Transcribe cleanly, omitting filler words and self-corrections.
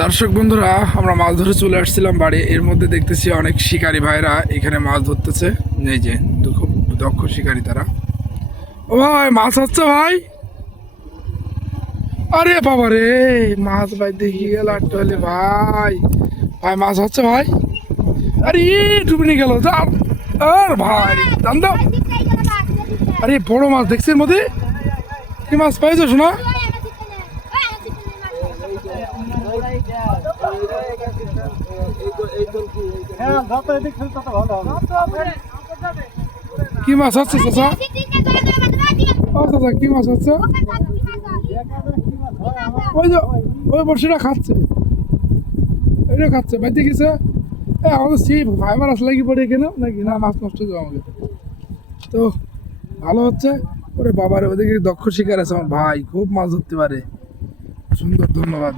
দর্শক বন্ধুরা, আমরা মাছ ধরে চলে আসছিলাম বাড়ি। এর মধ্যে দেখতেছি অনেক শিকারী ভাইরা এখানে মাছ ধরতেছে। এই যে খুব দক্ষ শিকারী তারা। ও ভাই, মাছ হচ্ছে ভাই। আরে বাবা রে, মাছ ভাই দেখি গেল হলে ভাই। ভাই মাছ হচ্ছে ভাই। আরে ডুবে নিয়ে গেল যা। আর ভাই দাম দাও। আরে বড় মাছ দেখছি এর মধ্যে। কি মাছ পাইছো শোনা? কি মাছ হচ্ছে চাচা? ও চাচা, কি মাছ হচ্ছে? ওই যে ওই বড়শিটা খাচ্ছে, এটা খাচ্ছে বাইতে গেছে। আমাদের সেই ফাইবার আসলে কি পড়ে এখানে নাকি না মাছ নষ্ট হয়ে যাবে আমাদের। তো ভালো হচ্ছে। ওরে বাবারে, ওদিকে দক্ষ শিকার আছে আমার ভাই, খুব মাছ ধরতে পারে। সুন্দর, ধন্যবাদ।